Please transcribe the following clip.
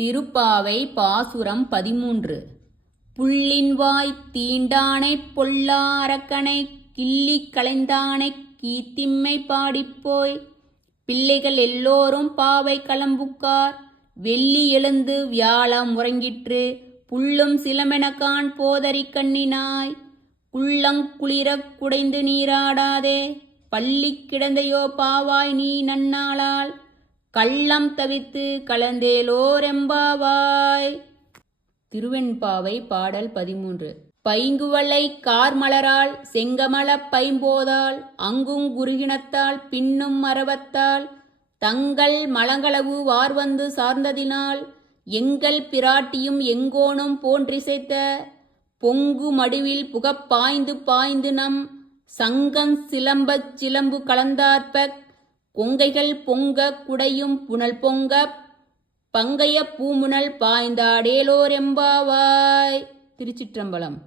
திருப்பாவை பாசுரம் பதிமூன்று. புள்ளின்வாய் தீண்டானைப் பொல்லா அரக்கனை களைந்தானை களைந்தானைக் கீத்திம்மை பாடிப்போய். பிள்ளைகள் எல்லோரும் பாவை களம்புக்கார் வெள்ளி எழுந்து வியாழம் உறங்கிற்று. புள்ளும் சிலமெனக்கான் போதறி கண்ணினாய். குள்ளங்குளிரக் குடைந்து நீராடாதே. பள்ளி கிடந்தையோ பாவாய் நீ நன்னாளால். கள்ளம் தவித்து கலந்தேலோரெம்பாவாய். திருவெண்பாவை பாடல் பதிமூன்று. பைங்குவளை கார்மலரால் செங்கமலப் பைம்போதால் அங்குங் குருகினத்தால் பின்னும் மரவத்தால் தங்கள் மலங்களவு வார்வந்து சார்ந்ததினால் எங்கள் பிராட்டியும் எங்கோனும் போன்றிசைத்த பொங்கு மடுவில் புகப்பாய்ந்து பாய்ந்து நம் சங்கம் சிலம்பச் சிலம்பு கலந்தார்பக் கொங்கைகள் பொங்க குடையும் புனல் பொங்க பங்கைய பூமுனல் பாய்ந்தாடேலோரெம்பாவாய் திருச்சிற்றம்பலம்.